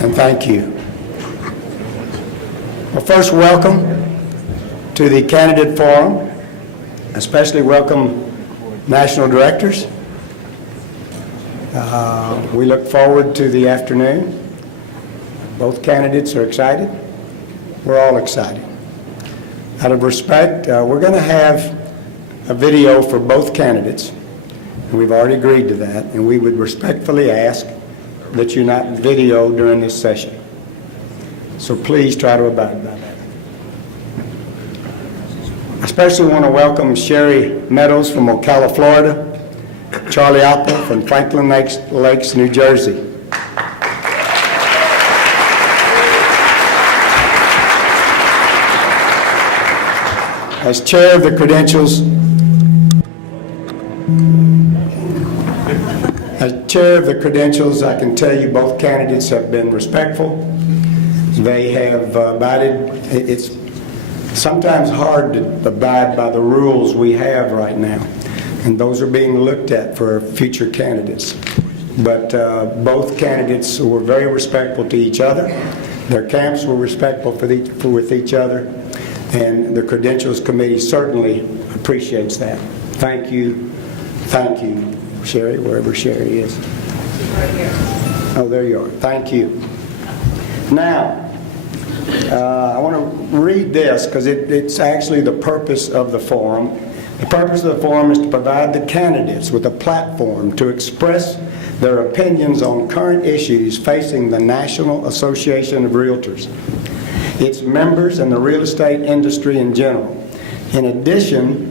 and thank you. Well, first, welcome to the Candidate Forum. Especially welcome national directors. We look forward to the afternoon. Both candidates are excited. We're all excited. Out of respect, we're going to have a video for both candidates, and we've already agreed to that, and we would respectfully ask that you not video during this session. So please try to abide by that. I especially want to welcome Sherry Meadows from Ocala, Florida, Charlie Apple from Franklin Lakes, New Jersey. As chair of the credentials, I can tell you both candidates have been respectful. They have abided. It's sometimes hard to abide by the rules we have right now, and those are being looked at for future candidates. But both candidates were very respectful to each other. Their camps were respectful with each other, and the Credentials Committee certainly appreciates that. Thank you, Sherry, wherever Sherry is. Right here. Oh, there you are. Thank you. Now, I want to read this because it's actually the purpose of the forum. The purpose of the forum is to provide the candidates with a platform to express their opinions on current issues facing the National Association of Realtors, its members, and the real estate industry in general. In addition,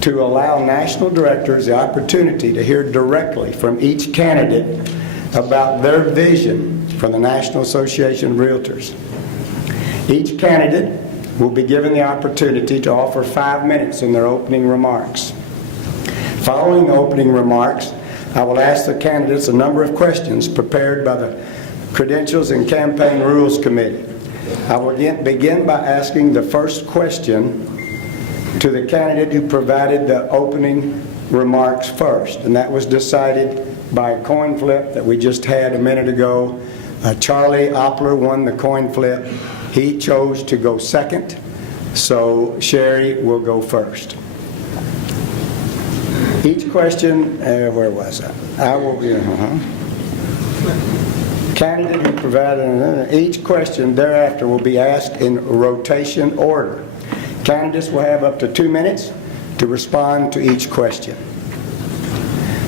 to allow national directors the opportunity to hear directly from each candidate about their vision for the National Association of Realtors. Each candidate will be given the opportunity to offer 5 minutes in their opening remarks. Following the opening remarks, I will ask the candidates a number of questions prepared by the Credentials and Campaign Rules Committee. I will begin by asking the first question to the candidate who provided the opening remarks first, and that was decided by a coin flip that we just had a minute ago. Charlie Oppler won the coin flip. He chose to go second, so Sherry will go first. Each question, where was I? Candidate who provided, each question thereafter will be asked in rotation order. Candidates will have up to 2 minutes to respond to each question.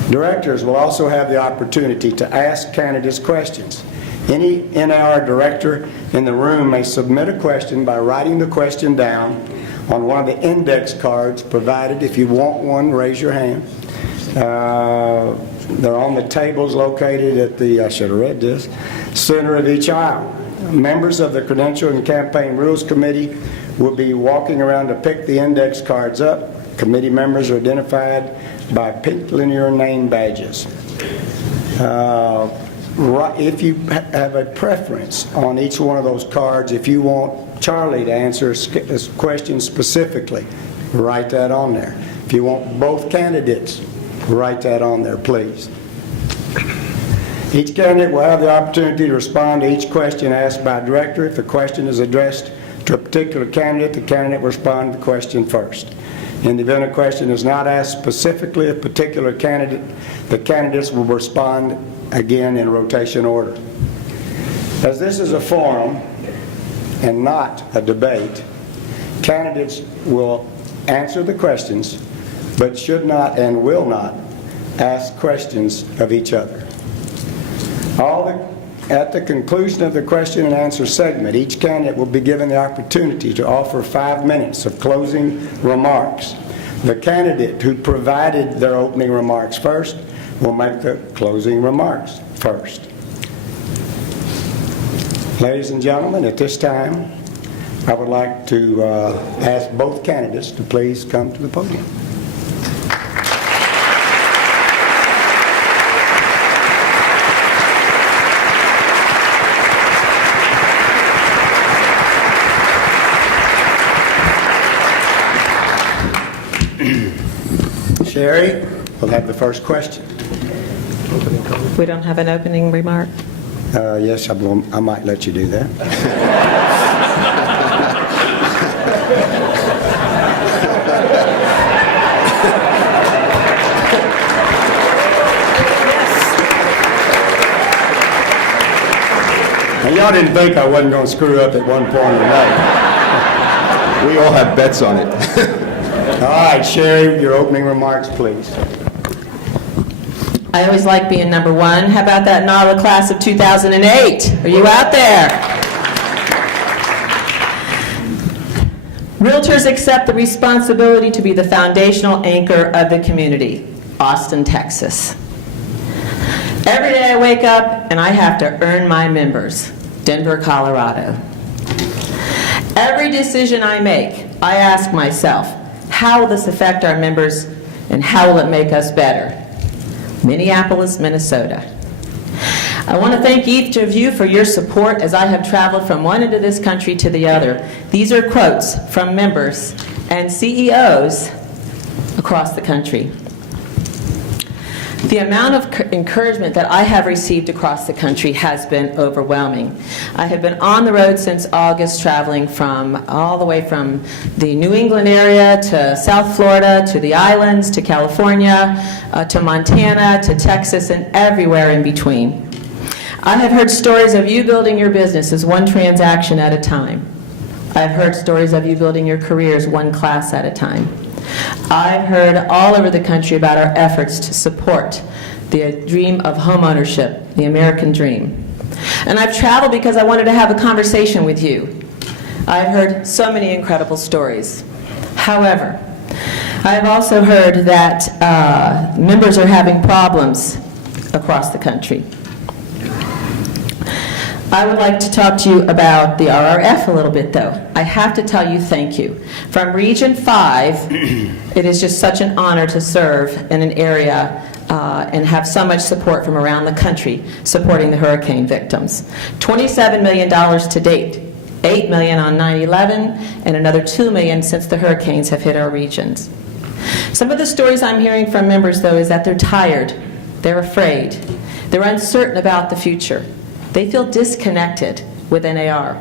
Directors will also have the opportunity to ask candidates questions. Any NAR director in the room may submit a question by writing the question down on one of the index cards provided. If you want one, raise your hand. They're on the tables located at the, I should have read this, center of each aisle. Members of the Credential and Campaign Rules Committee will be walking around to pick the index cards up. Committee members are identified by pink linear name badges. If you have a preference on each one of those cards, if you want Charlie to answer a question specifically, write that on there. If you want both candidates, write that on there, please. Each candidate will have the opportunity to respond to each question asked by a director. If the question is addressed to a particular candidate, the candidate will respond to the question first. In the event a question is not asked specifically a particular candidate, the candidates will respond again in rotation order. As this is a forum and not a debate, candidates will answer the questions but should not and will not ask questions of each other. At the conclusion of the question and answer segment, each candidate will be given the opportunity to offer 5 minutes of closing remarks. The candidate who provided their opening remarks first will make the closing remarks first. Ladies and gentlemen, at this time, I would like to ask both candidates to please come to the podium. Sherry will have the first question. We don't have an opening remark? Yes, I might let you do that. Now, y'all didn't think I wasn't going to screw up at one point or another. We all have bets on it. All right, Sherry, your opening remarks, please. I always like being number one. How about that NAR class of 2008? Are you out there? Realtors accept the responsibility to be the foundational anchor of the community. Austin, Texas. Every day I wake up and I have to earn my members. Denver, Colorado. Every decision I make, I ask myself, how will this affect our members and how will it make us better? Minneapolis, Minnesota. I want to thank each of you for your support as I have traveled from one end of this country to the other. These are quotes from members and CEOs across the country. The amount of encouragement that I have received across the country has been overwhelming. I have been on the road since August, traveling all the way from the New England area to South Florida, to the islands, to California, to Montana, to Texas, and everywhere in between. I have heard stories of you building your businesses one transaction at a time. I've heard stories of you building your careers one class at a time. I've heard all over the country about our efforts to support the dream of homeownership, the American dream. And I've traveled because I wanted to have a conversation with you. I've heard so many incredible stories. However, I've also heard that members are having problems across the country. I would like to talk to you about the RRF a little bit, though. I have to tell you thank you. From Region 5, it is just such an honor to serve in an area and have so much support from around the country supporting the hurricane victims. $27 million to date, $8 million on 9/11, and another $2 million since the hurricanes have hit our regions. Some of the stories I'm hearing from members, though, is that they're tired, they're afraid, they're uncertain about the future. They feel disconnected with NAR.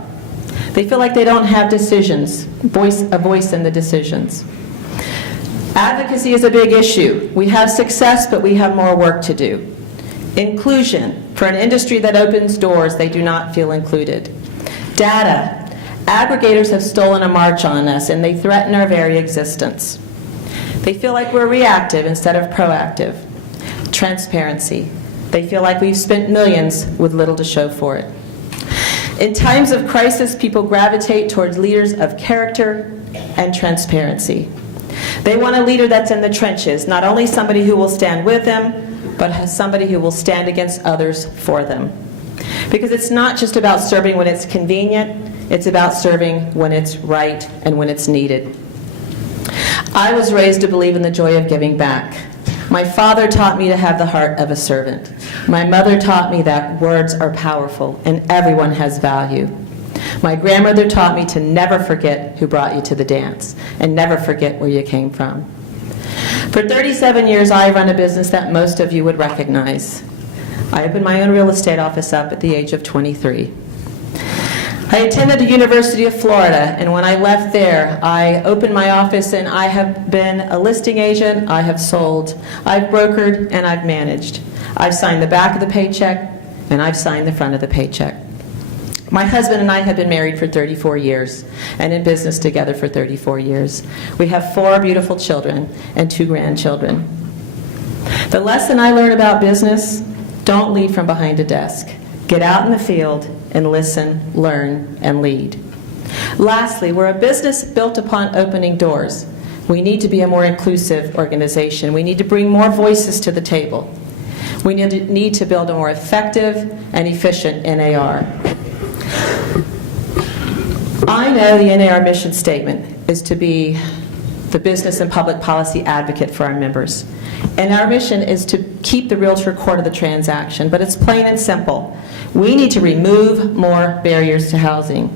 They feel like they don't have decisions, a voice in the decisions. Advocacy is a big issue. We have success, but we have more work to do. Inclusion. For an industry that opens doors, they do not feel included. Data. Aggregators have stolen a march on us, and they threaten our very existence. They feel like we're reactive instead of proactive. Transparency. They feel like we've spent millions with little to show for it. In times of crisis, people gravitate towards leaders of character and transparency. They want a leader that's in the trenches, not only somebody who will stand with them, but somebody who will stand against others for them. Because it's not just about serving when it's convenient, it's about serving when it's right and when it's needed. I was raised to believe in the joy of giving back. My father taught me to have the heart of a servant. My mother taught me that words are powerful and everyone has value. My grandmother taught me to never forget who brought you to the dance and never forget where you came from. For 37 years, I run a business that most of you would recognize. I opened my own real estate office up at the age of 23. I attended the University of Florida, and when I left there, I opened my office, and I have been a listing agent, I have sold, I've brokered, and I've managed. I've signed the back of the paycheck, and I've signed the front of the paycheck. My husband and I have been married for 34 years, and in business together for 34 years. We have 4 beautiful children and 2 grandchildren. The lesson I learned about business: don't lead from behind a desk. Get out in the field and listen, learn, and lead. Lastly, we're a business built upon opening doors. We need to be a more inclusive organization. We need to bring more voices to the table. We need to build a more effective and efficient NAR. I know the NAR mission statement is to be the business and public policy advocate for our members. And our mission is to keep the realtor core to the transaction, but it's plain and simple. We need to remove more barriers to housing.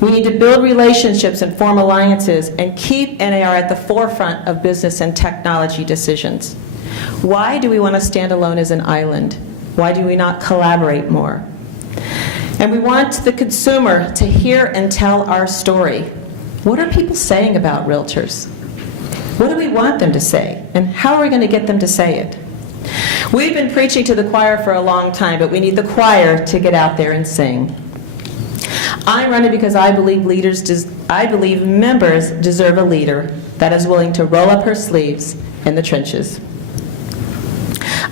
We need to build relationships and form alliances and keep NAR at the forefront of business and technology decisions. Why do we want to stand alone as an island? Why do we not collaborate more? And we want the consumer to hear and tell our story. What are people saying about realtors? What do we want them to say? And how are we going to get them to say it? We've been preaching to the choir for a long time, but we need the choir to get out there and sing. I'm running because I believe members deserve a leader that is willing to roll up her sleeves in the trenches.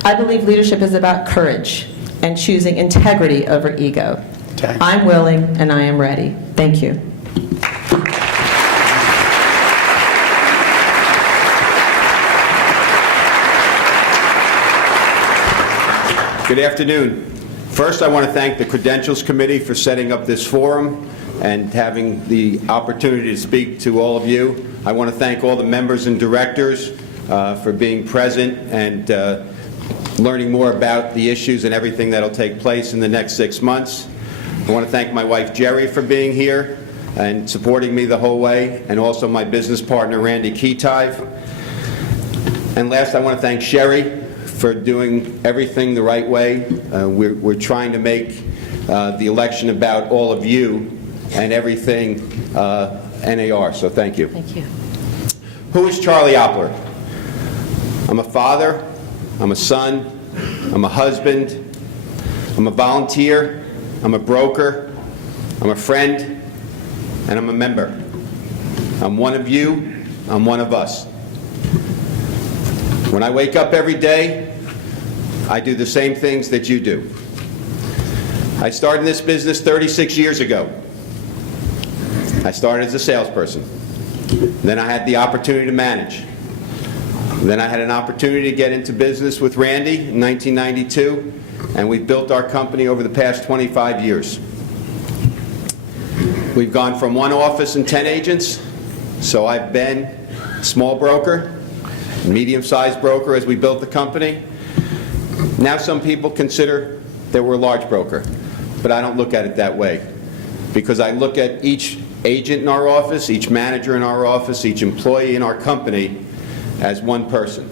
I believe leadership is about courage and choosing integrity over ego. I'm willing and I am ready. Thank you. Good afternoon. First, I want to thank the Credentials Committee for setting up this forum and having the opportunity to speak to all of you. I want to thank all the members and directors for being present and learning more about the issues and everything that will take place in the next 6 months. I want to thank my wife, Jerry, for being here and supporting me the whole way, and also my business partner, Randy Keetive. And last, I want to thank Sherry for doing everything the right way. We're trying to make the election about all of you and everything NAR, so thank you. Thank you. Who is Charlie Oppler? I'm a father, I'm a son, I'm a husband, I'm a volunteer, I'm a broker, I'm a friend, and I'm a member. I'm one of you, I'm one of us. When I wake up every day, I do the same things that you do. I started this business 36 years ago. I started as a salesperson. Then I had the opportunity to manage. Then I had an opportunity to get into business with Randy in 1992, and we've built our company over the past 25 years. We've gone from 1 office and 10 agents, so I've been a small broker, medium-sized broker as we built the company. Now some people consider that we're a large broker, but I don't look at it that way, because I look at each agent in our office, each manager in our office, each employee in our company as one person.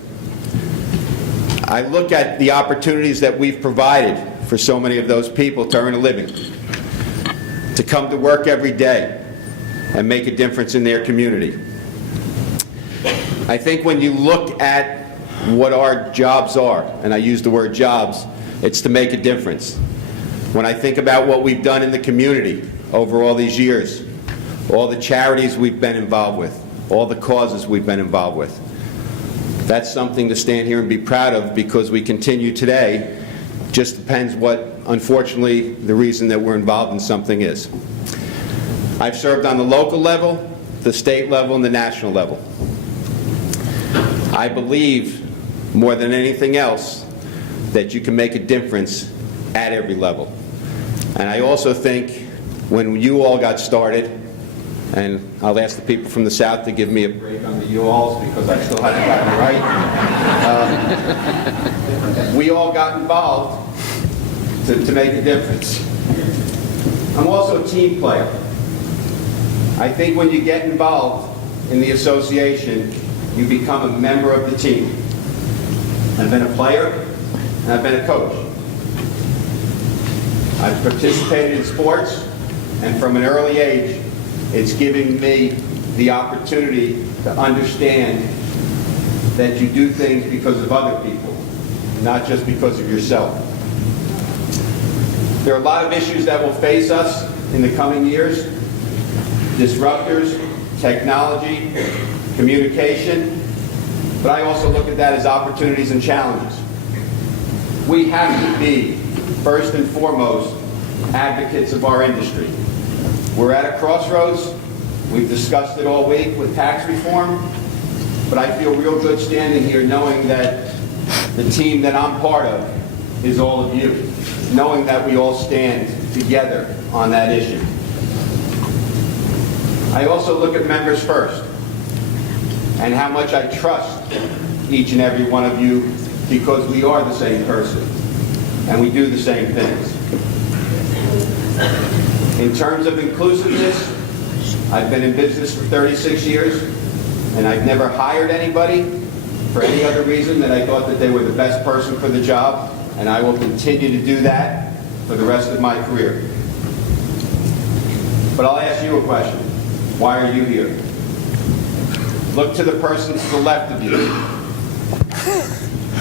I look at the opportunities that we've provided for so many of those people to earn a living, to come to work every day and make a difference in their community. I think when you look at what our jobs are, and I use the word jobs, it's to make a difference. When I think about what we've done in the community over all these years, all the charities we've been involved with, all the causes we've been involved with, that's something to stand here and be proud of, because we continue today. Just depends what, unfortunately, the reason that we're involved in something is. I've served on the local level, the state level, and the national level. I believe, more than anything else, that you can make a difference at every level. And I also think when you all got started, and I'll ask the people from the South to give me a break on the you-alls because I still haven't gotten it right, we all got involved to make a difference. I'm also a team player. I think when you get involved in the association, you become a member of the team. I've been a player, and I've been a coach. I've participated in sports, and from an early age, it's giving me the opportunity to understand that you do things because of other people, not just because of yourself. There are a lot of issues that will face us in the coming years: disruptors, technology, communication, but I also look at that as opportunities and challenges. We have to be, first and foremost, advocates of our industry. We're at a crossroads. We've discussed it all week with tax reform, but I feel real good standing here knowing that the team that I'm part of is all of you, knowing that we all stand together on that issue. I also look at members first and how much I trust each and every one of you, because we are the same person and we do the same things. In terms of inclusiveness, I've been in business for 36 years, and I've never hired anybody for any other reason than I thought that they were the best person for the job, and I will continue to do that for the rest of my career. But I'll ask you a question. Why are you here? Look to the person to the left of you.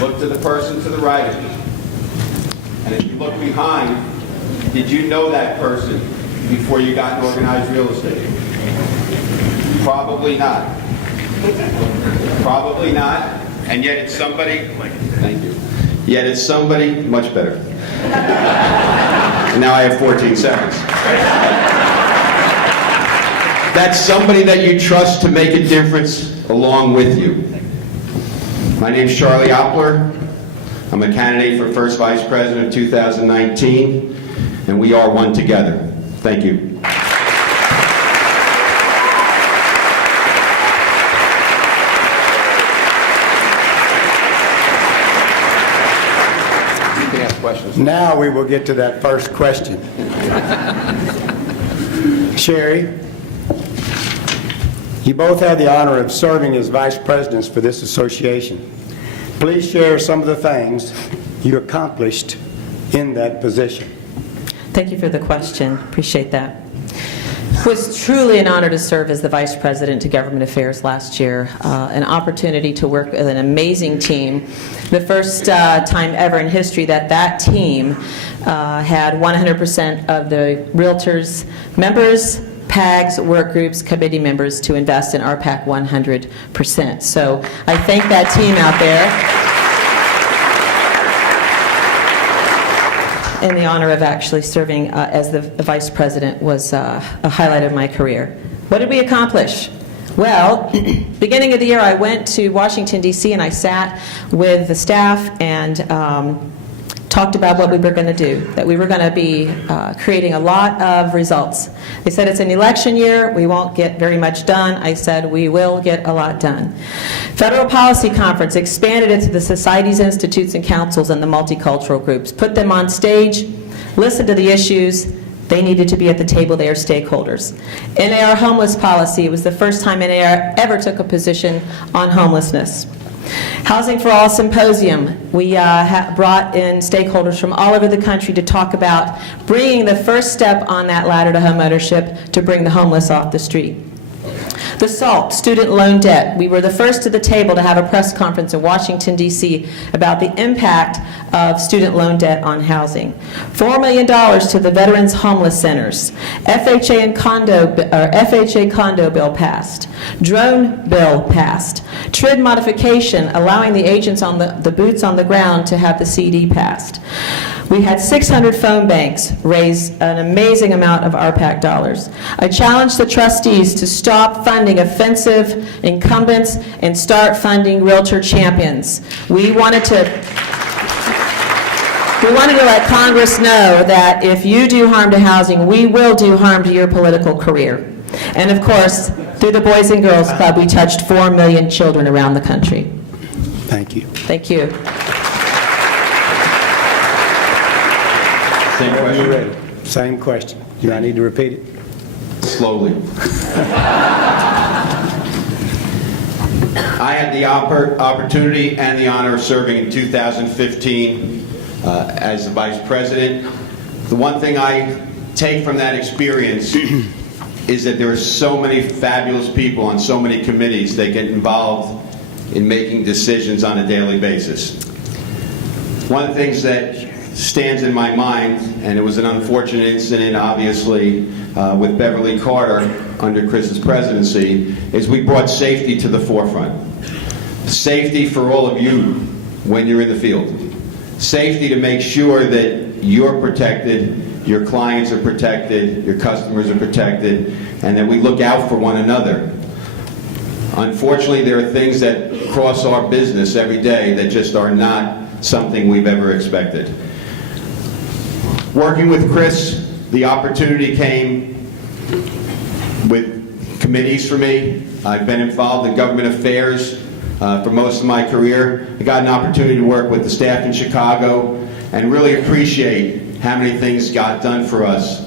Look to the person to the right of you. And if you look behind, did you know that person before you got in organized real estate? Probably not. Probably not. And yet it's somebody, thank you. Yet it's somebody, much better. And now I have 14 seconds. That's somebody that you trust to make a difference along with you. My name's Charlie Oppler. I'm a candidate for first vice president of 2019, and we are one together. Thank you. You can ask questions. Now we will get to that first question. Sherry, you both had the honor of serving as vice presidents for this association. Please share some of the things you accomplished in that position. Thank you for the question. Appreciate that. It was truly an honor to serve as the Vice President to Government Affairs last year. An opportunity to work with an amazing team. The first time ever in history that that team had 100% of the realtors, members, PAGs, work groups, committee members to invest in RPAC 100%. So I thank that team out there. And the honor of actually serving as the vice president was a highlight of my career. What did we accomplish? Well, beginning of the year I went to Washington, D.C. and I sat with the staff and talked about what we were going to do, that we were going to be creating a lot of results. They said it's an election year, we won't get very much done. I said we will get a lot done. Federal Policy Conference expanded it to the societies, institutes, and councils and the multicultural groups. Put them on stage, listened to the issues. They needed to be at the table. They are stakeholders. NAR homeless policy, it was the first time NAR ever took a position on homelessness. Housing for All Symposium, we brought in stakeholders from all over the country to talk about bringing the first step on that ladder to homeownership to bring the homeless off the street. The SALT, student loan debt. We were the first to the table to have a press conference in Washington, D.C. about the impact of student loan debt on housing. $4 million to the Veterans Homeless Centers. FHA condo bill passed. Drone bill passed. TRID modification, allowing the agents on the boots on the ground to have the CD passed. We had 600 phone banks raise an amazing amount of RPAC dollars. I challenged the trustees to stop funding offensive incumbents and start funding realtor champions. We wanted to let Congress know that if you do harm to housing, we will do harm to your political career. And of course, through the Boys and Girls Club, we touched 4 million children around the country. Thank you. Thank you. Same Are you question. ready? Same question. Do I need to repeat it? Slowly. I had the opportunity and the honor of serving in 2015 as the vice president. The one thing I take from that experience is that there are so many fabulous people on so many committees that get involved in making decisions on a daily basis. One of the things that stands in my mind, and it was an unfortunate incident obviously with Beverly Carter under Chris's presidency, is we brought safety to the forefront. Safety for all of you when you're in the field. Safety to make sure that you're protected, your clients are protected, your customers are protected, and that we look out for one another. Unfortunately, there are things that cross our business every day that just are not something we've ever expected. Working with Chris, the opportunity came with committees for me. I've been involved in government affairs for most of my career. I got an opportunity to work with the staff in Chicago and really appreciate how many things got done for us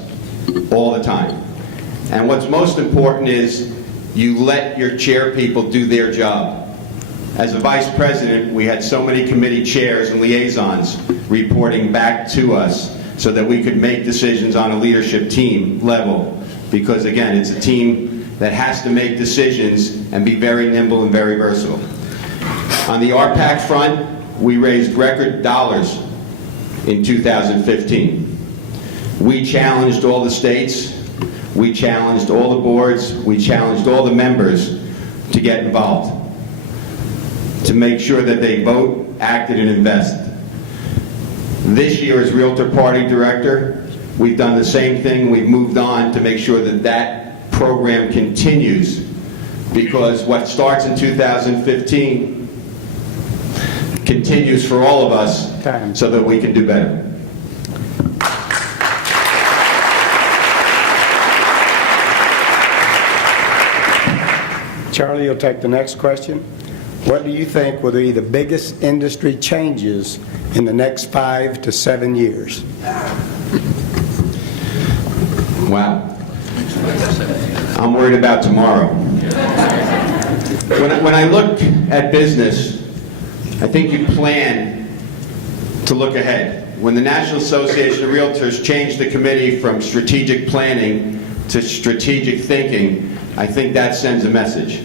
all the time. And what's most important is you let your chair people do their job. As a vice president, we had so many committee chairs and liaisons reporting back to us so that we could make decisions on a leadership team level because again, it's a team that has to make decisions and be very nimble and very versatile. On the RPAC front, we raised record dollars in 2015. We challenged all the states, we challenged all the boards, we challenged all the members to get involved, to make sure that they vote, acted, and invest. This year as Realtor Party Director, we've done the same thing. We've moved on to make sure that that program continues, because what starts in 2015 continues for all of us so that we can do better. Charlie, you'll take the next question. What do you think will be the biggest industry changes in the next 5 to 7 years? Wow. I'm worried about tomorrow. When I look at business, I think you plan to look ahead. When the National Association of Realtors changed the committee from strategic planning to strategic thinking, I think that sends a message.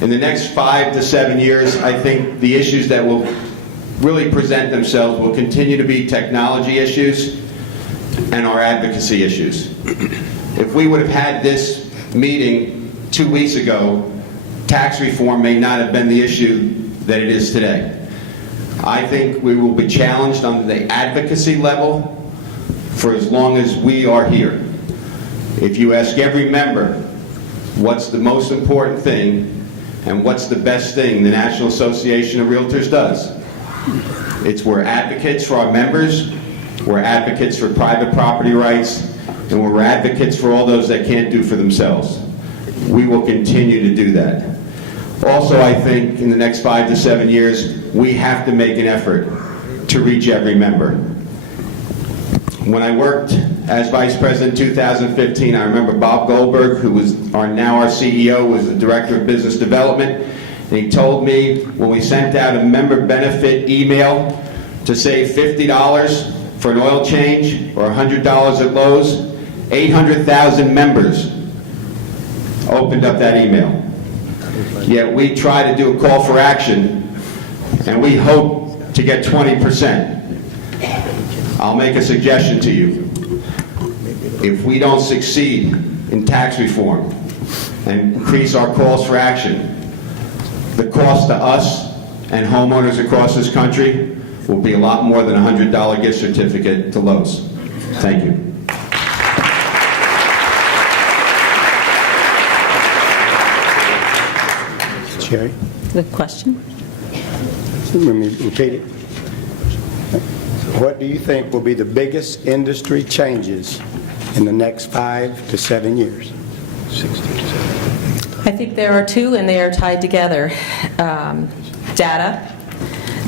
In the next 5 to 7 years, I think the issues that will really present themselves will continue to be technology issues and our advocacy issues. If we would have had this meeting 2 weeks ago, tax reform may not have been the issue that it is today. I think we will be challenged on the advocacy level for as long as we are here. If you ask every member what's the most important thing and what's the best thing the National Association of Realtors does, it's we're advocates for our members, we're advocates for private property rights, and we're advocates for all those that can't do for themselves. We will continue to do that. Also, I think in the next 5 to 7 years, we have to make an effort to reach every member. When I worked as Vice President in 2015, I remember Bob Goldberg, who was now our CEO, was the Director of Business Development, and he told me when we sent out a member benefit email to save $50 for an oil change or $100 at Lowe's, 800,000 members opened up that email. Yet we try to do a call for action, and we hope to get 20%. I'll make a suggestion to you. If we don't succeed in tax reform and increase our calls for action, the cost to us and homeowners across this country will be a lot more than a $100 gift certificate to Lowe's. Thank you. Sherry? Good question. Let me repeat it. What do you think will be the biggest industry changes in the next 5 to 7 years? I think there are two, and they are tied together. Data.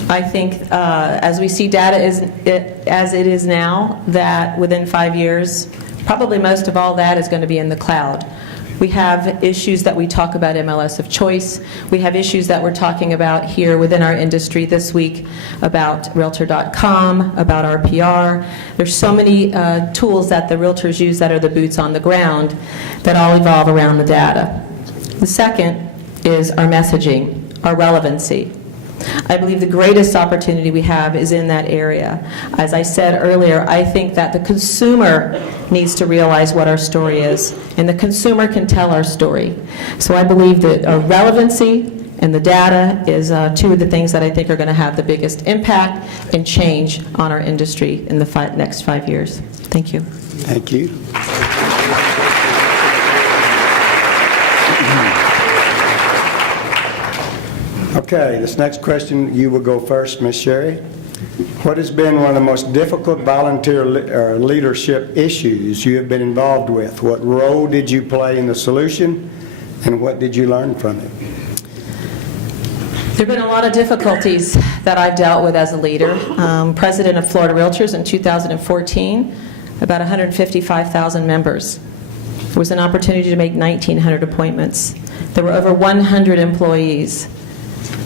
I think as we see data as it is now, that within 5 years, probably most of all that is going to be in the cloud. We have issues that we talk about MLS of choice. We have issues that we're talking about here within our industry this week about Realtor.com, about RPR. There's so many tools that the realtors use that are the boots on the ground that all evolve around the data. The second is our messaging, our relevancy. I believe the greatest opportunity we have is in that area. As I said earlier, I think that the consumer needs to realize what our story is, and the consumer can tell our story. So I believe that our relevancy and the data is two of the things that I think are going to have the biggest impact and change on our industry in the next 5 years. Thank you. Thank you. Okay, this next question, you will go first, Ms. Sherry. What has been one of the most difficult volunteer leadership issues you have been involved with? What role did you play in the solution, and what did you learn from it? There have been a lot of difficulties that I've dealt with as a leader. President of Florida Realtors in 2014, about 155,000 members. There was an opportunity to make 1,900 appointments. There were over 100 employees.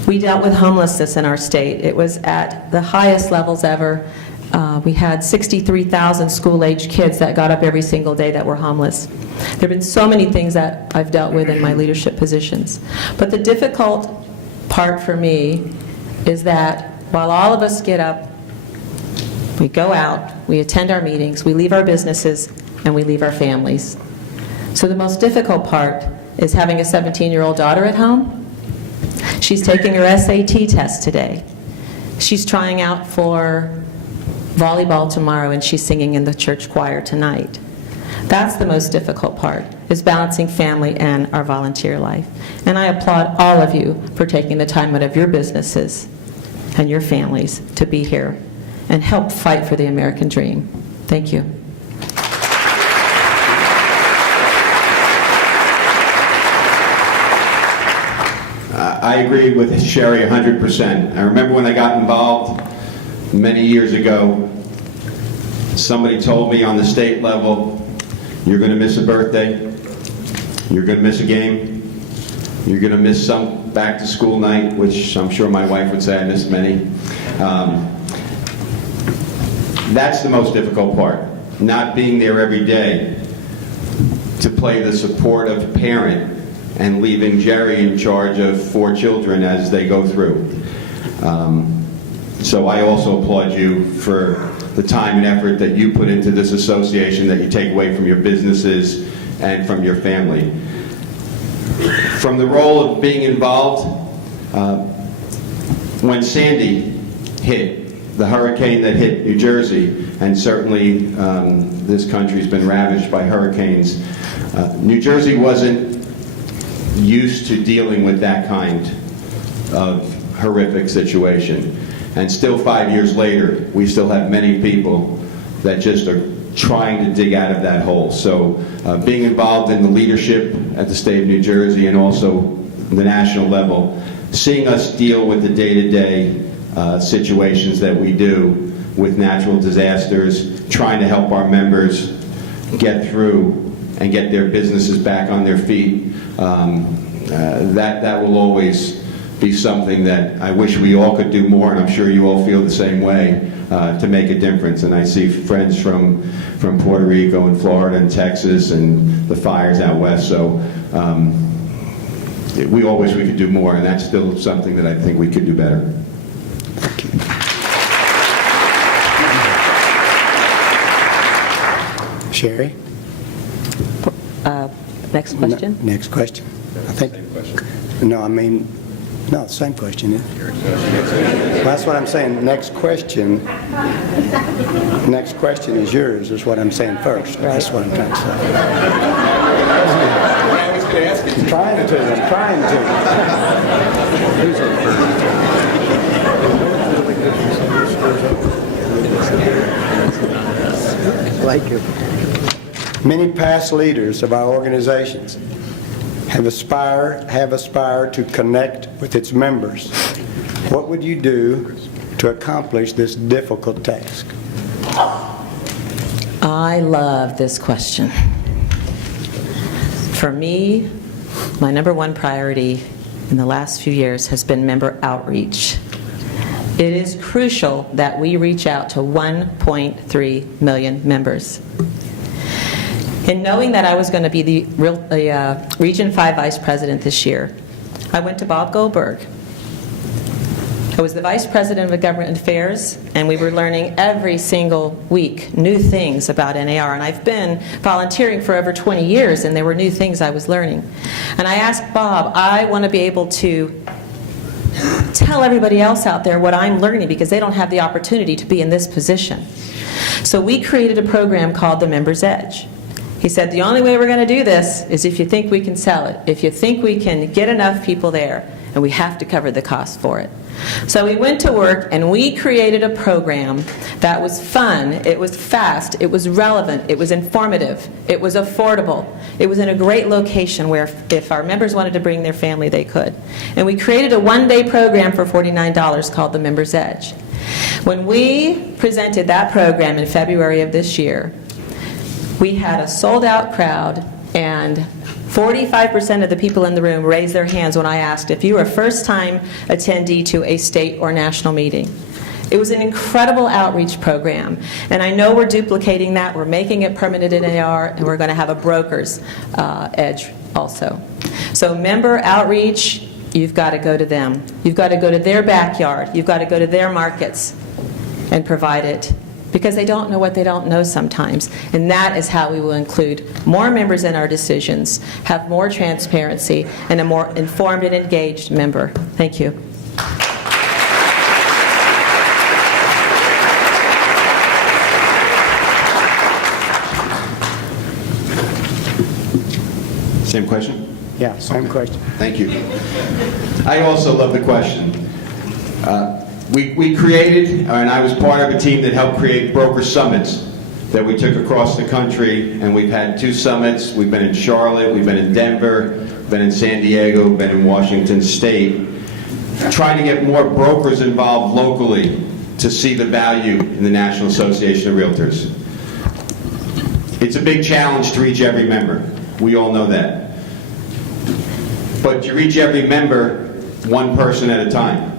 We dealt with homelessness in our state. It was at the highest levels ever. We had 63,000 school-age kids that got up every single day that were homeless. There have been so many things that I've dealt with in my leadership positions. But the difficult part for me is that while all of us get up, we go out, we attend our meetings, we leave our businesses, and we leave our families. So the most difficult part is having a 17-year-old daughter at home. She's taking her SAT test today. She's trying out for volleyball tomorrow, and she's singing in the church choir tonight. That's the most difficult part, is balancing family and our volunteer life. And I applaud all of you for taking the time out of your businesses and your families to be here and help fight for the American dream. Thank you. I agree with Sherry 100%. I remember when I got involved many years ago, somebody told me on the state level, you're going to miss a birthday, you're going to miss a game, you're going to miss some back to school night, which I'm sure my wife would say I missed many. That's the most difficult part, not being there every day to play the supportive parent and leaving Jerry in charge of 4 children as they go through. So I also applaud you for the time and effort that you put into this association that you take away from your businesses and from your family. From the role of being involved, when Sandy hit, the hurricane that hit New Jersey, and certainly this country's been ravaged by hurricanes, New Jersey wasn't used to dealing with that kind of horrific situation. And still 5 years later, we still have many people that just are trying to dig out of that hole. So being involved in the leadership at the state of New Jersey and also the national level, seeing us deal with the day-to-day situations that we do with natural disasters, trying to help our members get through and get their businesses back on their feet, that will always be something that I wish we all could do more, and I'm sure you all feel the same way, to make a difference. And I see friends from Puerto Rico and Florida and Texas and the fires out west, so we all wish we could do more, and that's still something that I think we could do better. Thank you. Sherry? Next question? Next question. I think. No, I mean, no, same question. Well, that's what I'm saying. Next question is yours, is what I'm saying first. That's what I'm trying to say. I was going to ask you. I'm trying to. Who's on first? Like it. Many past leaders of our organizations have aspired to connect with its members. What would you do to accomplish this difficult task? I love this question. For me, my number one priority in the last few years has been member outreach. It is crucial that we reach out to 1.3 million members. In knowing that I was going to be the Region 5 Vice President this year, I went to Bob Goldberg. I was the Vice President of Government Affairs, and we were learning every single week new things about NAR. And I've been volunteering for over 20 years, and there were new things I was learning. And I asked Bob, I want to be able to tell everybody else out there what I'm learning, because they don't have the opportunity to be in this position. So we created a program called the Member's Edge. He said, the only way we're going to do this is if you think we can sell it, if you think we can get enough people there, and we have to cover the cost for it. So we went to work and we created a program that was fun, it was fast, it was relevant, it was informative, it was affordable, it was in a great location where if our members wanted to bring their family, they could. And we created a one-day program for $49 called the Member's Edge. When we presented that program in February of this year, we had a sold-out crowd, and 45% of the people in the room raised their hands when I asked if you were a first-time attendee to a state or national meeting. It was an incredible outreach program, and I know we're duplicating that. We're making it permanent in NAR, and we're going to have a broker's edge also. So member outreach, you've got to go to them. You've got to go to their backyard. You've got to go to their markets and provide it, because they don't know what they don't know sometimes. And that is how we will include more members in our decisions, have more transparency, and a more informed and engaged member. Thank you. Same question? Yeah, same question. Thank you. I also love the question. We created, and I was part of a team that helped create broker summits that we took across the country, and we've had 2 summits. We've been in Charlotte, we've been in Denver, been in San Diego, been in Washington State, trying to get more brokers involved locally to see the value in the National Association of Realtors. It's a big challenge to reach every member. We all know that. But you reach every member one person at a time.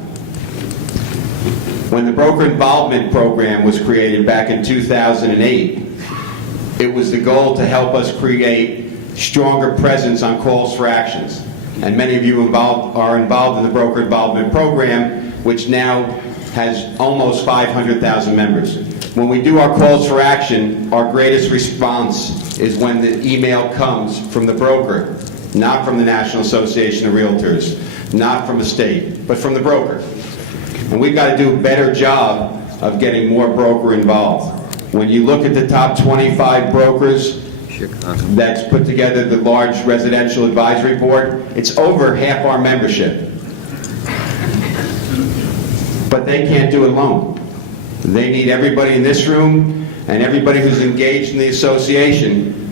When the Broker Involvement Program was created back in 2008, it was the goal to help us create stronger presence on calls for actions. And many of you are involved in the Broker Involvement Program, which now has almost 500,000 members. When we do our calls for action, our greatest response is when the email comes from the broker, not from the National Association of Realtors, not from the state, but from the broker. And we've got to do a better job of getting more broker involved. When you look at the top 25 brokers that's put together the large residential advisory board, it's over half our membership. But they can't do it alone. They need everybody in this room and everybody who's engaged in the association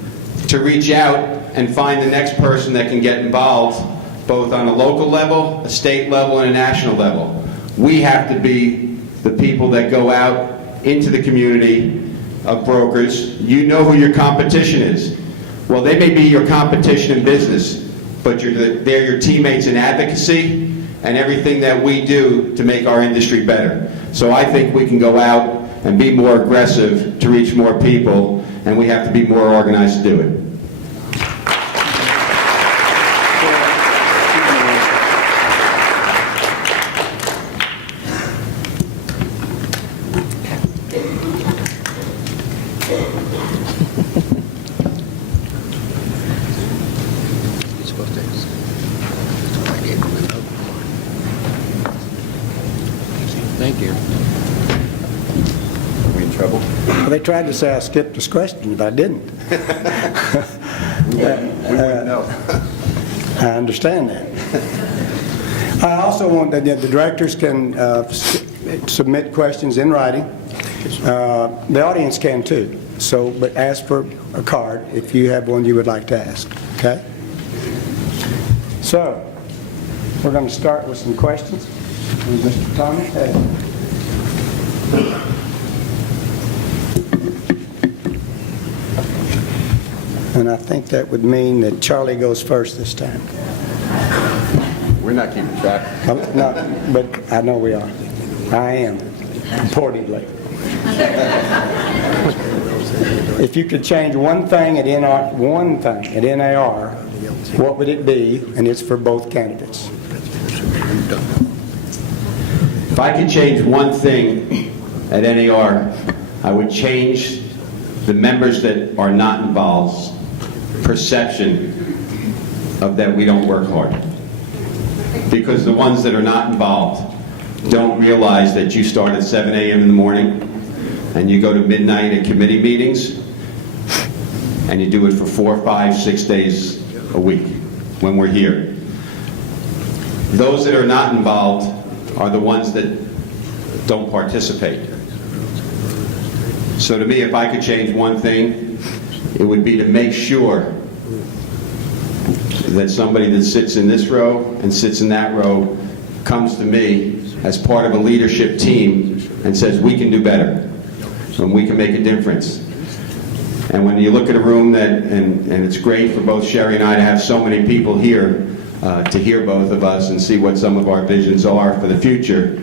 to reach out and find the next person that can get involved, both on a local level, a state level, and a national level. We have to be the people that go out into the community of brokers. You know who your competition is. Well, they may be your competition in business, but they're your teammates in advocacy and everything that we do to make our industry better. So I think we can go out and be more aggressive to reach more people, and we have to be more organized to do it. Thank you. Are we in trouble? Well, they tried to say I skipped this question, but I didn't. We wouldn't know. I understand that. I also want that the directors can submit questions in writing. The audience can too. So, but ask for a card if you have one you would like to ask. Okay? So, we're going to start with some questions. Mr. Thomas has. And I think that would mean that Charlie goes first this time. We're not keeping track. No, but I know we are. I am, importantly. If you could change one thing at NAR, what would it be? And it's for both candidates. If I could change one thing at NAR, I would change the members that are not involved's perception of that we don't work hard. Because the ones that are not involved don't realize that you start at 7 a.m. in the morning and you go to midnight at committee meetings and you do it for 4, 5, 6 days a week when we're here. Those that are not involved are the ones that don't participate. So to me, if I could change one thing, it would be to make sure that somebody that sits in this row and sits in that row comes to me as part of a leadership team and says, we can do better, and we can make a difference. And when you look at a room that, and it's great for both Sherry and I to have so many people here to hear both of us and see what some of our visions are for the future,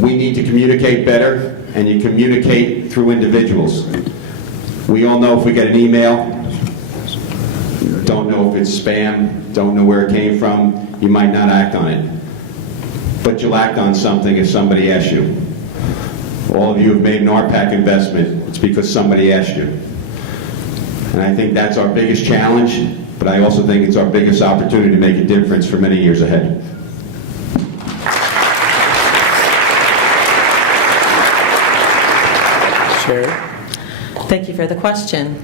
We need to communicate better, and you communicate through individuals. We all know if we get an email, don't know if it's spam, don't know where it came from, you might not act on it. But you'll act on something if somebody asks you. All of you have made an RPAC investment, it's because somebody asked you. And I think that's our biggest challenge, but I also think it's our biggest opportunity to make a difference for many years ahead. Sherry? Thank you for the question.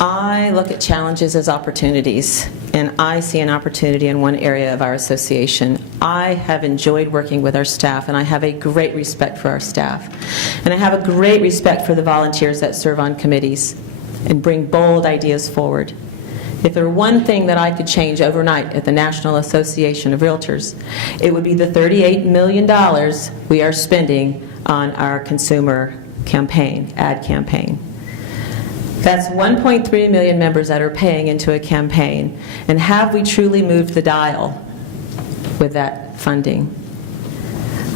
I look at challenges as opportunities, and I see an opportunity in one area of our association. I have enjoyed working with our staff, and I have a great respect for our staff. And I have a great respect for the volunteers that serve on committees and bring bold ideas forward. If there were one thing that I could change overnight at the National Association of Realtors, it would be the $38 million we are spending on our consumer campaign, ad campaign. That's 1.3 million members that are paying into a campaign. And have we truly moved the dial with that funding?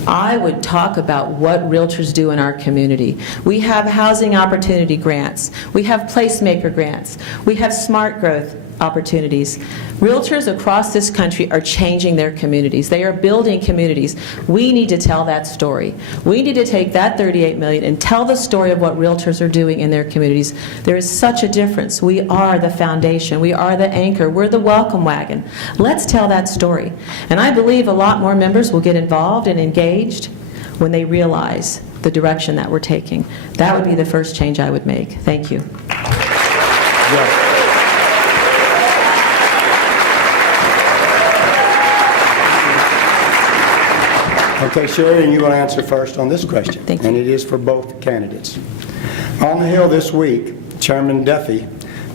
I would talk about what realtors do in our community. We have housing opportunity grants. We have placemaker grants. We have smart growth opportunities. Realtors across this country are changing their communities. They are building communities. We need to tell that story. We need to take that $38 million and tell the story of what realtors are doing in their communities. There is such a difference. We are the foundation. We are the anchor. We're the welcome wagon. Let's tell that story. And I believe a lot more members will get involved and engaged when they realize the direction that we're taking. That would be the first change I would make. Thank you. Yes. Okay, Sherry, and you will answer first on this question. Thank you. And it is for both candidates. On the Hill this week, Chairman Duffy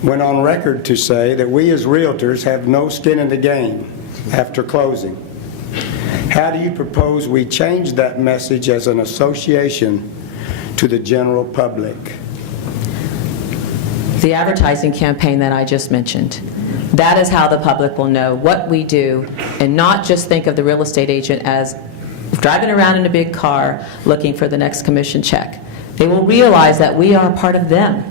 went on record to say that we as realtors have no skin in the game after closing. How do you propose we change that message as an association to the general public? The advertising campaign that I just mentioned. That is how the public will know what we do and not just think of the real estate agent as driving around in a big car looking for the next commission check. They will realize that we are part of them.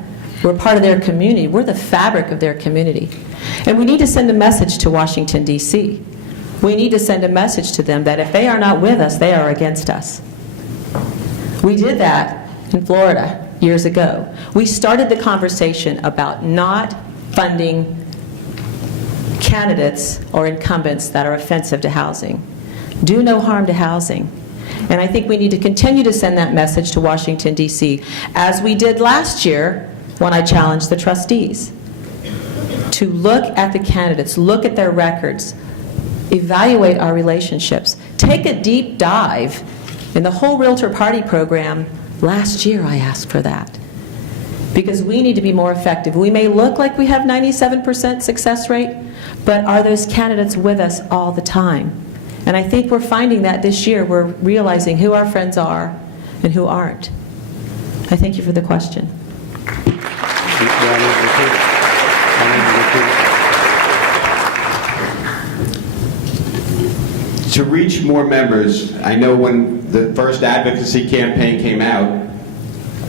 We're part of their community. We're the fabric of their community. And we need to send a message to Washington, D.C. We need to send a message to them that if they are not with us, they are against us. We did that in Florida years ago. We started the conversation about not funding candidates or incumbents that are offensive to housing. Do no harm to housing. And I think we need to continue to send that message to Washington, D.C., as we did last year when I challenged the trustees, to look at the candidates, look at their records, evaluate our relationships, take a deep dive. In the whole Realtor Party program, last year I asked for that, because we need to be more effective. We may look like we have 97% success rate, but are those candidates with us all the time? And I think we're finding that this year. We're realizing who our friends are and who aren't. I thank you for the question. To reach more members, I know when the first advocacy campaign came out,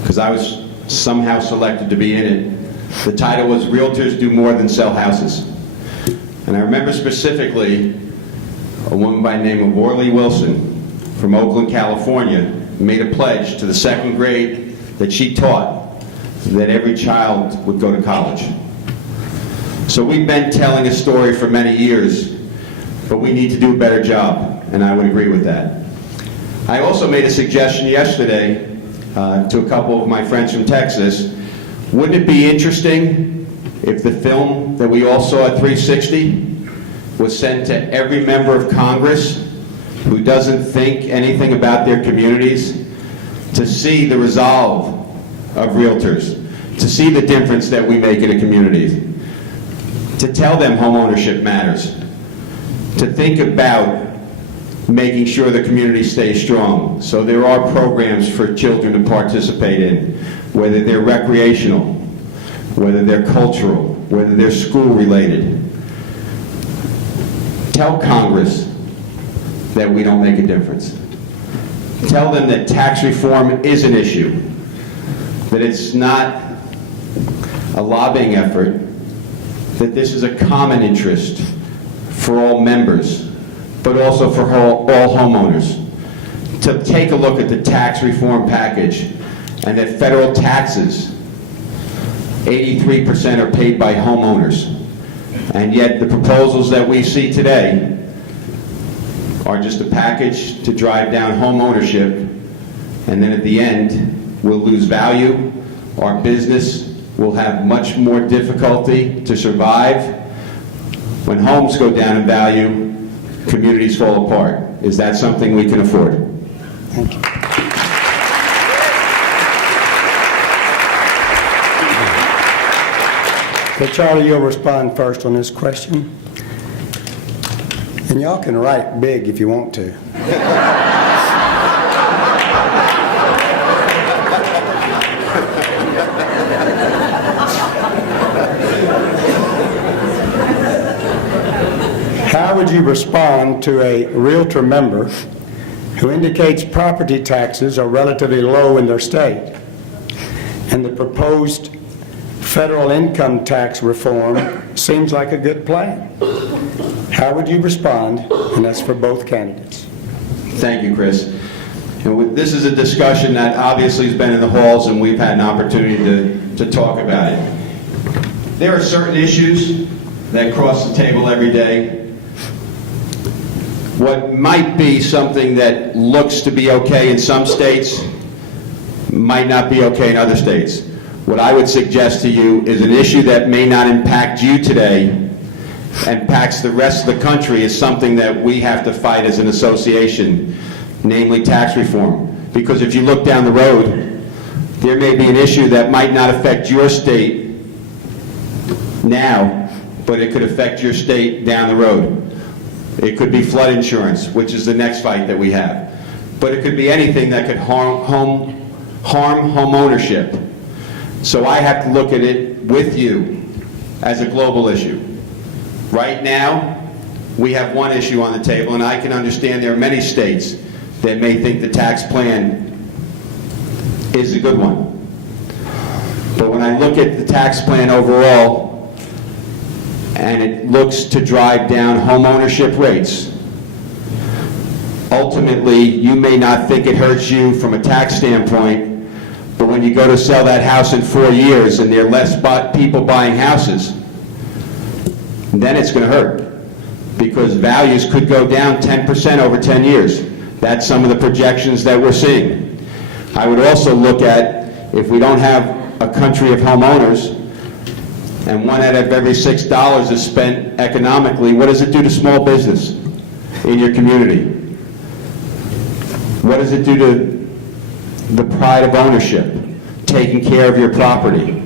because I was somehow selected to be in it, the title was Realtors Do More Than Sell Houses. And I remember specifically a woman by the name of Orly Wilson from Oakland, California, made a pledge to the second grade that she taught that every child would go to college. So we've been telling a story for many years, but we need to do a better job, and I would agree with that. I also made a suggestion yesterday to a couple of my friends from Texas. Wouldn't it be interesting if the film that we all saw at 360 was sent to every member of Congress who doesn't think anything about their communities, to see the resolve of realtors, to see the difference that we make in a community, to tell them homeownership matters, to think about making sure the community stays strong. So there are programs for children to participate in, whether they're recreational, whether they're cultural, whether they're school-related. Tell Congress that we don't make a difference. tell them that tax reform is an issue, that it's not a lobbying effort, that this is a common interest for all members, but also for all homeowners, to take a look at the tax reform package and that federal taxes, 83% are paid by homeowners. And yet the proposals that we see today are just a package to drive down home ownership, and then at the end, we'll lose value. Our business will have much more difficulty to survive. When homes go down in value, communities fall apart. Is that something we can afford? Thank you. Okay, Charlie, you'll respond first on this question. And y'all can write big if you want to. How would you respond to a Realtor member who indicates property taxes are relatively low in their state, and the proposed federal income tax reform seems like a good plan? How would you respond? And that's for both candidates. Thank you, Chris. This is a discussion that obviously has been in the halls, and we've had an opportunity to talk about it. There are certain issues that cross the table every day. What might be something that looks to be okay in some states might not be okay in other states. What I would suggest to you is an issue that may not impact you today and impacts the rest of the country is something that we have to fight as an association, namely tax reform. Because if you look down the road, there may be an issue that might not affect your state now, but it could affect your state down the road. It could be flood insurance, which is the next fight that we have. But it could be anything that could harm home ownership. So I have to look at it with you as a global issue. Right now, we have one issue on the table, and I can understand there are many states that may think the tax plan is a good one. But when I look at the tax plan overall, and it looks to drive down home ownership rates, ultimately, you may not think it hurts you from a tax standpoint, but when you go to sell that house in 4 years and there are less people buying houses, then it's going to hurt, because values could go down 10% over 10 years. That's some of the projections that we're seeing. I would also look at, if we don't have a country of homeowners, and one out of every $6 is spent economically, what does it do to small business in your community? What does it do to the pride of ownership, taking care of your property?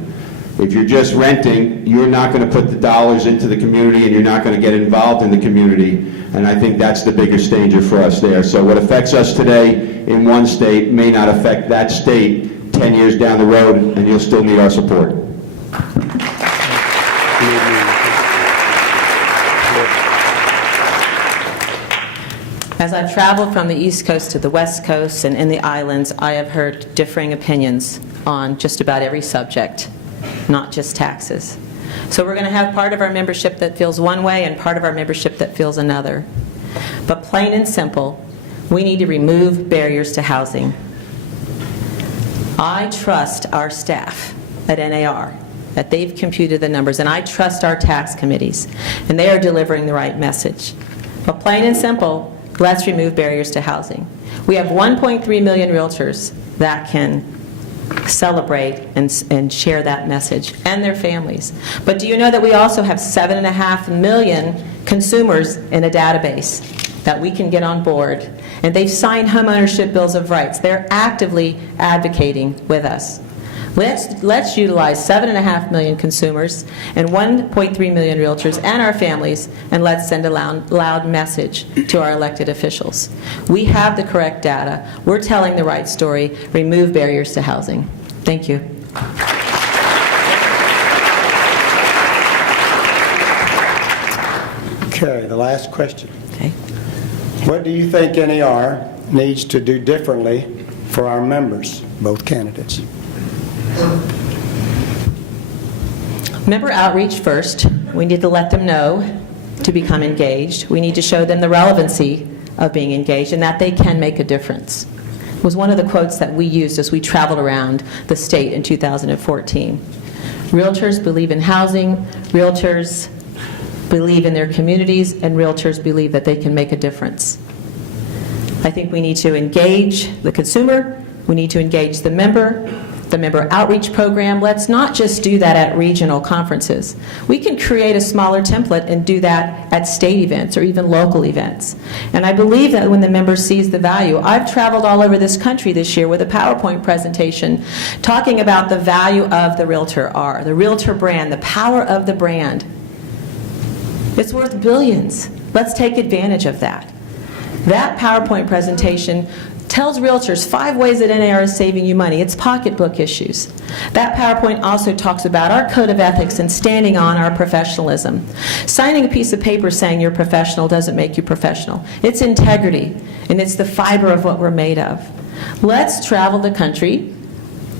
If you're just renting, you're not going to put the dollars into the community, and you're not going to get involved in the community, and I think that's the biggest danger for us there. So what affects us today in one state may not affect that state 10 years down the road, and you'll still need our support. As I've traveled from the East Coast to the West Coast and in the islands, I have heard differing opinions on just about every subject, not just taxes. So we're going to have part of our membership that feels one way and part of our membership that feels another. But plain and simple, we need to remove barriers to housing. I trust our staff at NAR, that they've computed the numbers, and I trust our tax committees, and they are delivering the right message. But plain and simple, let's remove barriers to housing. We have 1.3 million realtors that can celebrate and share that message, and their families. But do you know that we also have 7.5 million consumers in a database that we can get on board, and they've signed homeownership bills of rights. They're actively advocating with us. Let's utilize 7.5 million consumers and 1.3 million realtors and our families, and let's send a loud message to our elected officials. We have the correct data. We're telling the right story. Remove barriers to housing. Thank you. Okay, the last question. Okay. What do you think NAR needs to do differently for our members, both candidates? Member outreach first. We need to let them know to become engaged. We need to show them the relevancy of being engaged and that they can make a difference. It was one of the quotes that we used as we traveled around the state in 2014. Realtors believe in housing, realtors believe in their communities, and realtors believe that they can make a difference. I think we need to engage the consumer, we need to engage the member outreach program. Let's not just do that at regional conferences. We can create a smaller template and do that at state events or even local events. And I believe that when the member sees the value, I've traveled all over this country this year with a PowerPoint presentation talking about the value of the Realtor R, the Realtor brand, the power of the brand. It's worth billions. Let's take advantage of that. That PowerPoint presentation tells realtors 5 ways that NAR is saving you money. It's pocketbook issues. That PowerPoint also talks about our code of ethics and standing on our professionalism. Signing a piece of paper saying you're professional doesn't make you professional. It's integrity, and it's the fiber of what we're made of. Let's travel the country.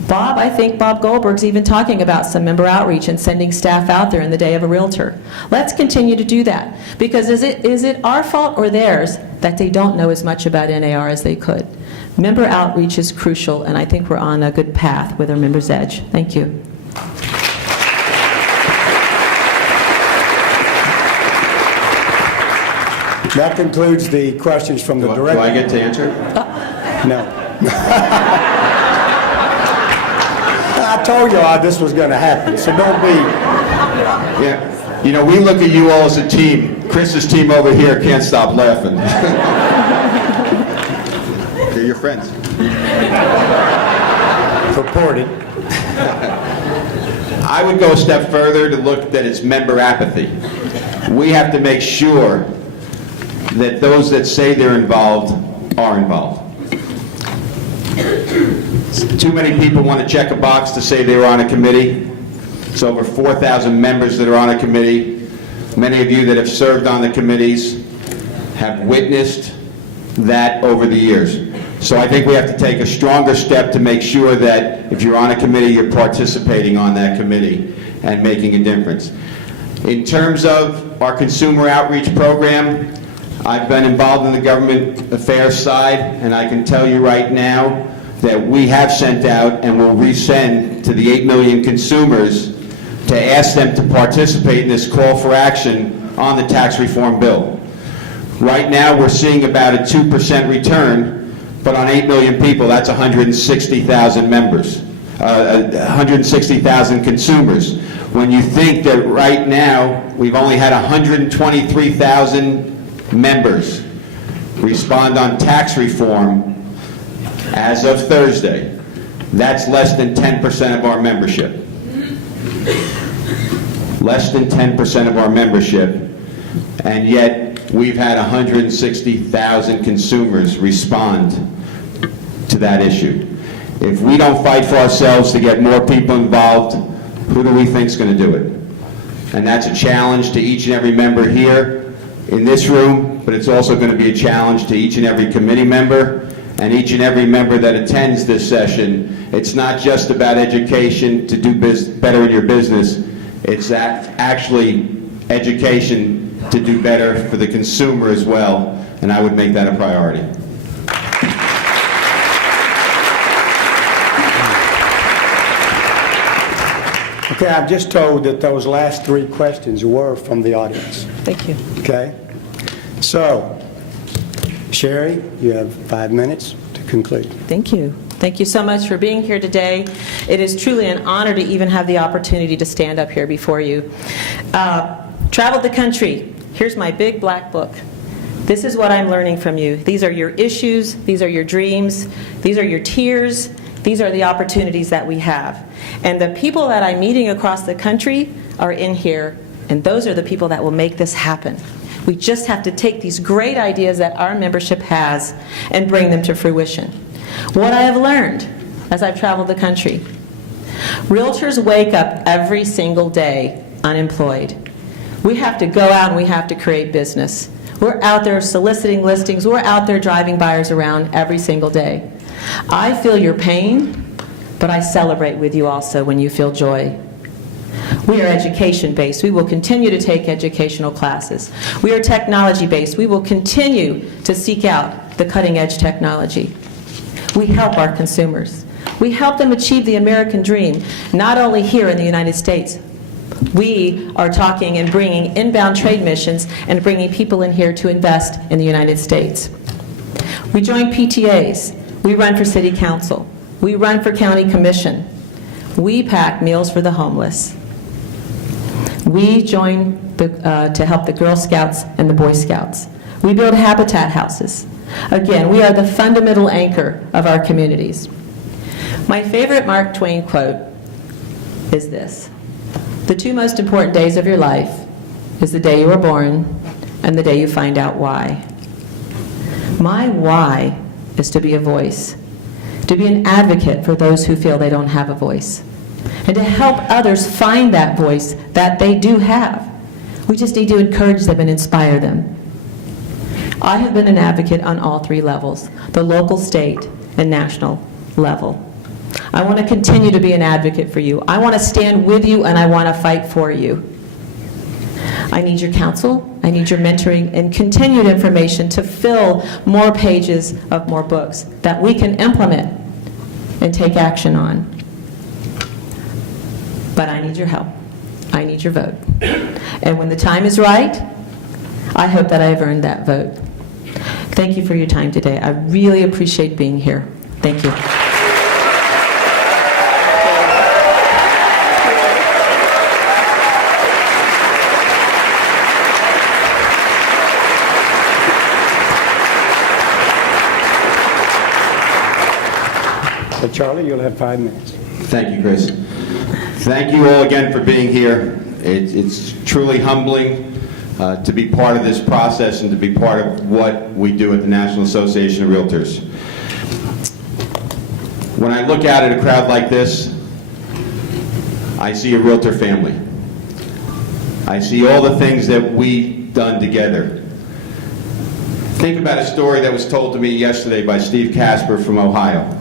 I think Bob Goldberg's even talking about some member outreach and sending staff out there in the day of a realtor. Let's continue to do that, because is it our fault or theirs that they don't know as much about NAR as they could? Member outreach is crucial, and I think we're on a good path with our Members Edge. Thank you. That concludes the questions from the director. Do I get to answer? No. I told you all this was going to happen, so don't be. Yeah. You know, we look at you all as a team. Chris's team over here can't stop laughing. They're your friends. Purported. I would go a step further to look that it's member apathy. We have to make sure that those that say they're involved are involved. Too many people want to check a box to say they were on a committee. It's over 4,000 members that are on a committee. Many of you that have served on the committees have witnessed that over the years. So I think we have to take a stronger step to make sure that if you're on a committee, you're participating on that committee and making a difference. In terms of our consumer outreach program, I've been involved in the government affairs side, and I can tell you right now that we have sent out and will resend to the 8 million consumers to ask them to participate in this call for action on the tax reform bill. Right now, we're seeing about a 2% return, but on 8 million people, that's 160,000 members, 160,000 consumers. When you think that right now, we've only had 123,000 members respond on tax reform as of Thursday, that's less than 10% of our membership. Less than 10% of our membership, and yet we've had 160,000 consumers respond to that issue. If we don't fight for ourselves to get more people involved, who do we think is going to do it? And that's a challenge to each and every member here in this room, but it's also going to be a challenge to each and every committee member and each and every member that attends this session. It's not just about education to do better in your business. It's actually education to do better for the consumer as well, and I would make that a priority. Okay, I'm just told that those last 3 questions were from the audience. Thank you. Okay? So, Sherry, you have 5 minutes to conclude. Thank you. Thank you so much for being here today. It is truly an honor to even have the opportunity to stand up here before you. Traveled the country. Here's my big black book. This is what I'm learning from you. These are your issues. These are your dreams. These are your tears. These are the opportunities that we have. And the people that I'm meeting across the country are in here, and those are the people that will make this happen. We just have to take these great ideas that our membership has and bring them to fruition. What I have learned as I've traveled the country: realtors wake up every single day unemployed. We have to go out and we have to create business. We're out there soliciting listings. We're out there driving buyers around every single day. I feel your pain, but I celebrate with you also when you feel joy. We are education-based. We will continue to take educational classes. We are technology-based. We will continue to seek out the cutting-edge technology. We help our consumers. We help them achieve the American dream, not only here in the United States. We are talking and bringing inbound trade missions and bringing people in here to invest in the United States. We join PTAs. We run for city council. We run for county commission. We pack meals for the homeless. We join to help the Girl Scouts and the Boy Scouts. We build habitat houses. Again, we are the fundamental anchor of our communities. My favorite Mark Twain quote is this: "The two most important days of your life is the day you were born and the day you find out why." My why is to be a voice, to be an advocate for those who feel they don't have a voice, and to help others find that voice that they do have. We just need to encourage them and inspire them. I have been an advocate on all three levels, the local, state, and national level. I want to continue to be an advocate for you. I want to stand with you, and I want to fight for you. I need your counsel, I need your mentoring, and continued information to fill more pages of more books that we can implement and take action on. But I need your help. I need your vote. And when the time is right, I hope that I have earned that vote. Thank you for your time today. I really appreciate being here. Thank you. Charlie, you'll have 5 minutes. Thank you, Chris. Thank you all again for being here. It's truly humbling to be part of this process and to be part of what we do at the National Association of Realtors. When I look out at a crowd like this, I see a realtor family. I see all the things that we've done together. Think about a story that was told to me yesterday by Steve Casper from Ohio,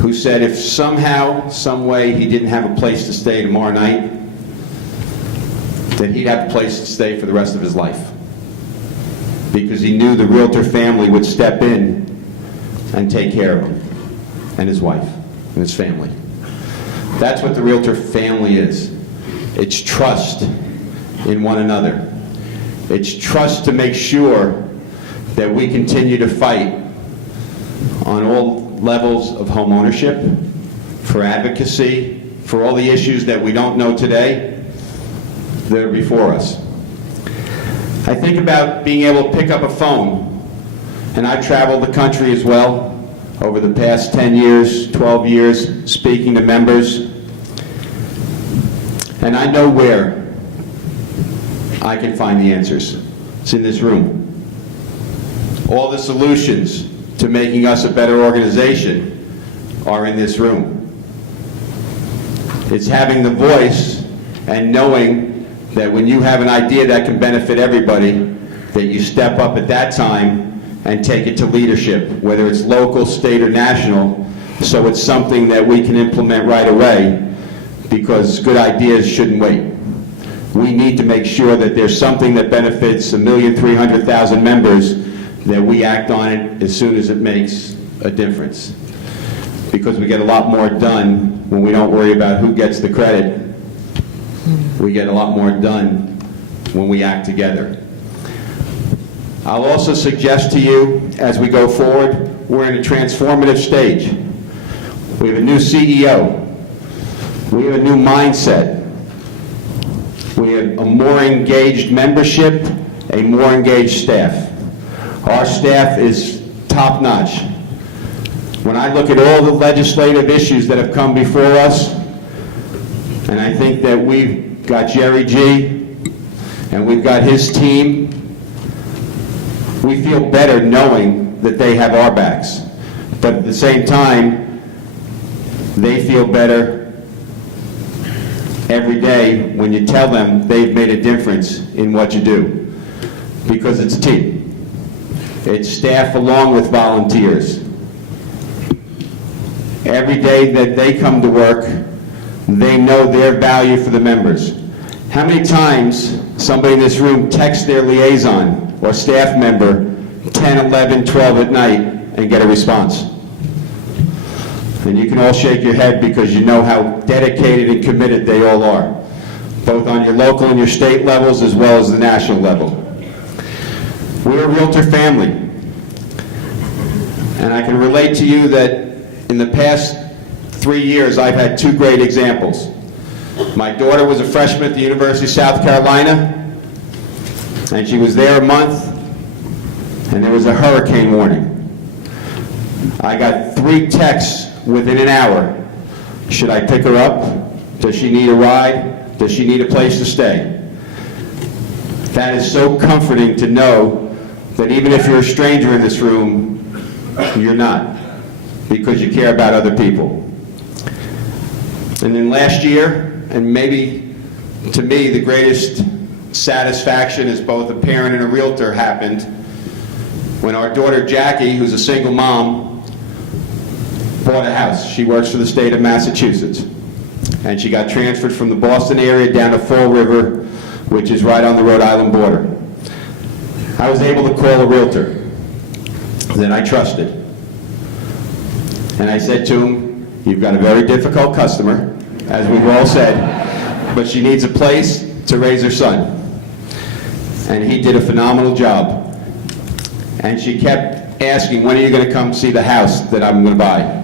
who said if somehow, some way, he didn't have a place to stay tomorrow night, that he'd have a place to stay for the rest of his life. Because he knew the realtor family would step in and take care of him, and his wife, and his family. That's what the realtor family is. It's trust in one another. It's trust to make sure that we continue to fight on all levels of home ownership, for advocacy, for all the issues that we don't know today that are before us. I think about being able to pick up a phone, and I've traveled the country as well over the past 10 years, 12 years, speaking to members, and I know where I can find the answers. It's in this room. All the solutions to making us a better organization are in this room. It's having the voice and knowing that when you have an idea that can benefit everybody, that you step up at that time and take it to leadership, whether it's local, state, or national, so it's something that we can implement right away, because good ideas shouldn't wait. We need to make sure that there's something that benefits 1,300,000 members, that we act on it as soon as it makes a difference. Because we get a lot more done when we don't worry about who gets the credit. We get a lot more done when we act together. I'll also suggest to you, as we go forward, we're in a transformative stage. We have a new CEO. We have a new mindset. We have a more engaged membership, a more engaged staff. Our staff is top-notch. When I look at all the legislative issues that have come before us, and I think that we've got Jerry G, and we've got his team, we feel better knowing that they have our backs. But at the same time, they feel better every day when you tell them they've made a difference in what you do. because it's a team. It's staff along with volunteers. Every day that they come to work, they know their value for the members. How many times somebody in this room texts their liaison or staff member 10, 11, 12 at night and get a response? And you can all shake your head because you know how dedicated and committed they all are, both on your local and your state levels as well as the national level. We're a realtor family, and I can relate to you that in the past 3 years I've had two great examples. My daughter was a freshman at the University of South Carolina, and she was there a month, and there was a hurricane warning. I got 3 texts within an hour. Should I pick her up? Does she need a ride? Does she need a place to stay? That is so comforting to know that even if you're a stranger in this room, you're not, because you care about other people. And then last year, and maybe to me the greatest satisfaction as both a parent and a realtor happened when our daughter Jackie, who's a single mom, bought a house. She works for the state of Massachusetts, and she got transferred from the Boston area down to Fall River, which is right on the Rhode Island border. I was able to call a realtor that I trusted, and I said to him, "You've got a very difficult customer, as we've all said, but she needs a place to raise her son." And he did a phenomenal job. And she kept asking, "When are you going to come see the house that I'm going to buy?"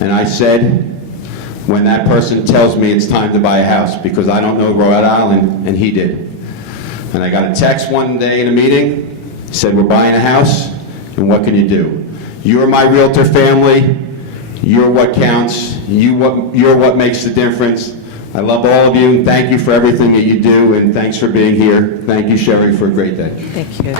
And I said, "When that person tells me it's time to buy a house," because I don't know Rhode Island, and he did. And I got a text one day in a meeting, said, "We're buying a house, and what can you do? You're my realtor family. You're what counts. You're what makes the difference. I love all of you. Thank you for everything that you do, and thanks for being here. Thank you, Sherry, for a great day." Thank you.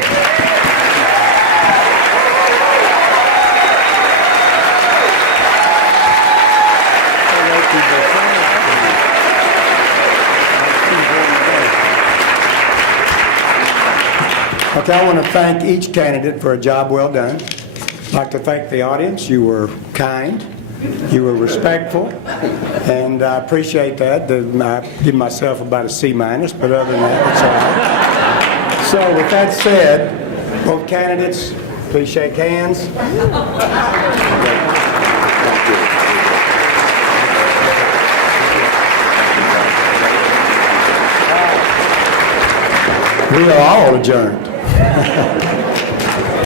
Okay, I want to thank each candidate for a job well done. I'd like to thank the audience. You were kind, you were respectful, and I appreciate that. I give myself about a C-, but other than that, it's all right. So with that said, both candidates, please shake hands. We are all adjourned.